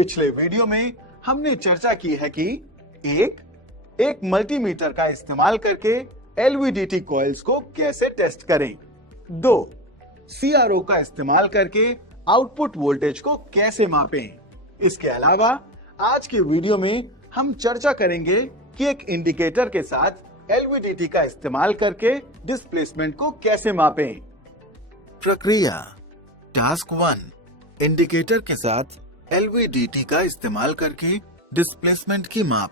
पिछले वीडियो में हमने चर्चा की है कि एक मल्टीमीटर का इस्तेमाल करके एलवीडीटी कॉइल्स को कैसे टेस्ट करें। 2. सीआरओ का इस्तेमाल करके आउटपुट वोल्टेज को कैसे मापें। इसके अलावा आज के वीडियो में हम चर्चा करेंगे कि एक इंडिकेटर के साथ एलवीडीटी का इस्तेमाल करके डिस्प्लेसमेंट को कैसे मापें। प्रक्रिया टास्क 1 इंडिकेटर के साथ एलवीडीटी का इस्तेमाल करके डिस्प्लेसमेंट की माप।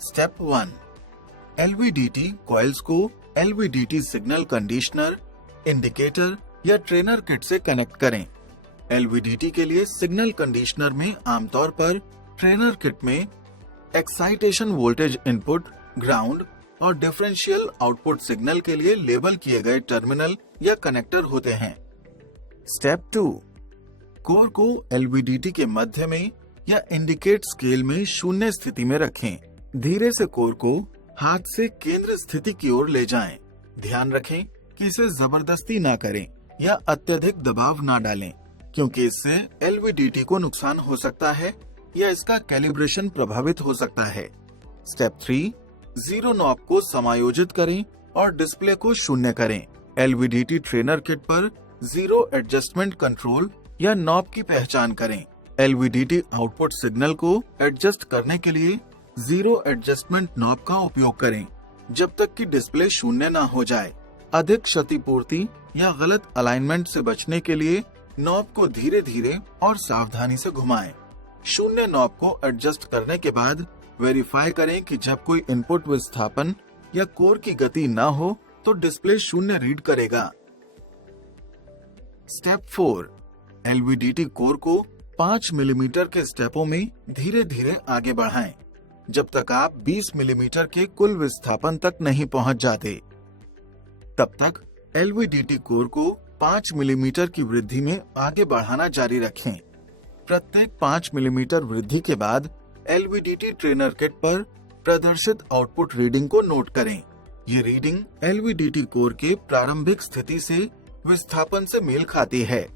स्टेप 1 एलवीडीटी कॉइल्स को एलवीडीटी सिग्नल कंडीशनर, इंडिकेटर या ट्रेनर किट से कनेक्ट करें। एलवीडीटी के लिए सिग्नल कंडीशनर में आमतौर पर ट्रेनर किट में एक्साइटेशन वोल्टेज इनपुट, ग्राउंड और डिफरेंशियल आउटपुट सिग्नल के लिए लेबल किए गए टर्मिनल या कनेक्टर होते हैं। स्टेप 2 कोर को एलवीडीटी के मध्य में या इंडिकेट स्केल में शून्य स्थिति में रखें। धीरे से कोर को हाथ से केंद्र स्थिति की ओर ले जाएं। ध्यान रखें कि इसे जबरदस्ती ना करें या अत्यधिक दबाव ना डालें, क्योंकि इससे एलवीडीटी को नुकसान हो सकता है या इसका कैलिब्रेशन प्रभावित हो सकता है। स्टेप 3 जीरो नॉब को समायोजित करें और डिस्प्ले को शून्य करें। एलवीडीटी ट्रेनर किट पर जीरो एडजस्टमेंट कंट्रोल या नॉब की पहचान करें। एलवीडीटी आउटपुट सिग्नल को एडजस्ट करने के लिए जीरो एडजस्टमेंट नॉब का उपयोग करें जब तक कि डिस्प्ले शून्य न हो जाए। अधिक क्षतिपूर्ति या गलत अलाइनमेंट से बचने के लिए नॉब को धीरे धीरे और सावधानी से घुमाएं। शून्य नॉब को एडजस्ट करने के बाद वेरीफाई करें कि जब कोई इनपुट विस्थापन या कोर की गति न हो तो डिस्प्ले शून्य रीड करेगा। स्टेप 4 एलवीडीटी कोर को 5 मिलीमीटर के स्टेपों में धीरे धीरे आगे बढ़ाएं, जब तक आप 20 मिलीमीटर के कुल विस्थापन तक नहीं पहुंच जाते। तब तक एलवीडीटी कोर को 5 मिलीमीटर की वृद्धि में आगे बढ़ाना जारी रखें। प्रत्येक 5 मिलीमीटर वृद्धि के बाद एलवीडीटी ट्रेनर किट पर प्रदर्शित आउटपुट रीडिंग को नोट करें। ये रीडिंग एलवीडीटी कोर के प्रारंभिक स्थिति से विस्थापन से मेल खाती है।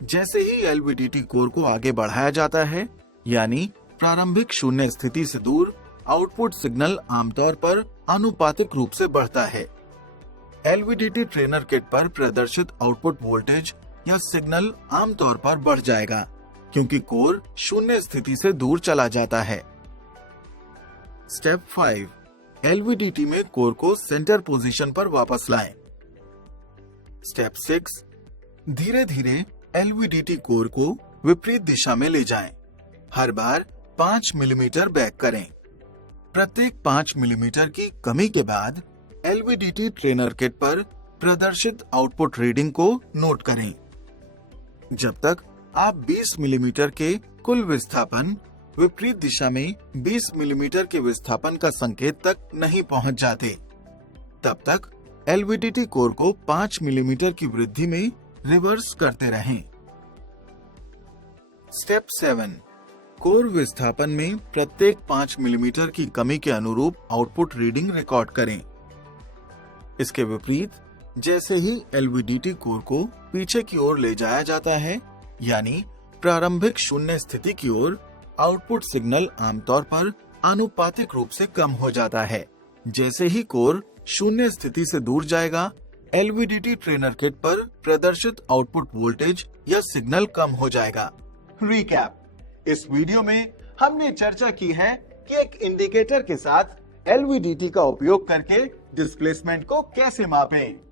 जैसे ही एलवीडीटी कोर को आगे बढ़ाया जाता है, यानी प्रारंभिक शून्य स्थिति से दूर, आउटपुट सिग्नल आमतौर पर आनुपातिक रूप से बढ़ता है। एलवीडीटी ट्रेनर किट पर प्रदर्शित आउटपुट वोल्टेज या सिग्नल आमतौर पर बढ़ जाएगा, क्योंकि कोर शून्य स्थिति से दूर चला जाता है। स्टेप 5 एलवीडीटी में कोर को सेंटर पोजीशन पर वापस लाएं। स्टेप 6 धीरे धीरे एलवीडीटी कोर को विपरीत दिशा में ले जाएं। हर बार 5 मिलीमीटर बैक करें। प्रत्येक 5 मिलीमीटर की कमी के बाद एलवीडीटी ट्रेनर किट पर प्रदर्शित आउटपुट रीडिंग को नोट करें, जब तक आप 20 मिलीमीटर के कुल विस्थापन विपरीत दिशा में 20 मिलीमीटर के विस्थापन का संकेत तक नहीं पहुंच जाते। तब तक एलवीडीटी कोर को 5 मिलीमीटर की वृद्धि में रिवर्स करते रहें। स्टेप 7 कोर विस्थापन में प्रत्येक 5 मिलीमीटर की कमी के अनुरूप आउटपुट रीडिंग रिकॉर्ड करें। इसके विपरीत, जैसे ही एलवीडीटी कोर को पीछे की ओर ले जाया जाता है, यानी प्रारंभिक शून्य स्थिति की ओर, आउटपुट सिग्नल आमतौर पर आनुपातिक रूप से कम हो जाता है। जैसे ही कोर शून्य स्थिति से दूर जाएगा, एलवीडीटी ट्रेनर किट पर प्रदर्शित आउटपुट वोल्टेज या सिग्नल कम हो जाएगा। रिकैप, इस वीडियो में हमने चर्चा की है कि एक इंडिकेटर के साथ एलवीडीटी का उपयोग करके डिस्प्लेसमेंट को कैसे मापें।